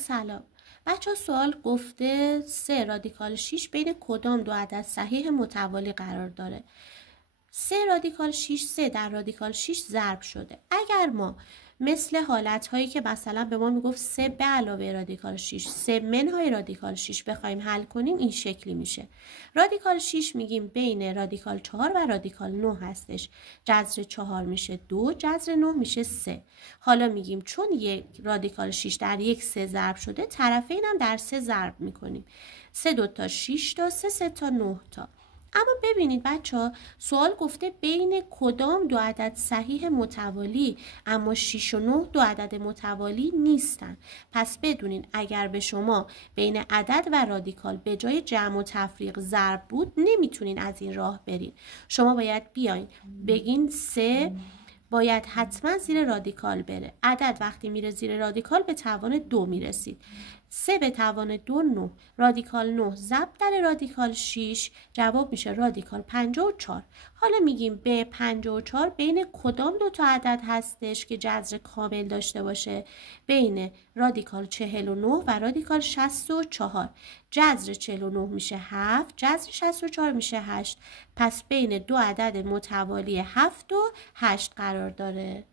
سلام. بچه سوال گفته 3 رادیکال 6 بین کدام دو عدد صحیح متوالی قرار داره؟ 3 رادیکال 6 3 در رادیکال 6 ضرب شده. اگر ما مثل حالت‌هایی که مثلا به ما میگفت 3 به علاوه رادیکال 6 3 منهای رادیکال 6 بخوایم حل کنیم این شکلی میشه. رادیکال 6 میگیم بین رادیکال 4 و رادیکال 9 هستش. جذر 4 میشه 2، جذر 9 میشه 3. حالا میگیم چون یک رادیکال 6 در یک 3 ضرب شده، طرفین هم در 3 ضرب میکنیم. 3 2 تا 6 تا 3 3 تا 9 تا. اما ببینید بچه‌ها سوال گفته بین کدام دو عدد صحیح متوالی، اما 6 و 9 دو عدد متوالی نیستن. پس بدونین اگر به شما بین عدد و رادیکال به جای جمع و تفریق ضرب بود نمیتونین از این راه برین. شما باید بیاین بگین 3 باید حتما زیر رادیکال بره. عدد وقتی میره زیر رادیکال به توان 2 میرسید. 3 به توان 2 9. رادیکال 9 ضرب در رادیکال 6 جواب میشه رادیکال 54. حالا میگیم به 54 بین کدام دو تا عدد هستش که جذر کامل داشته باشه؟ بین رادیکال 49 و رادیکال 64. جذر 49 میشه 7، جذر 64 میشه 8. پس بین دو عدد متوالی 7 و 8 قرار داره.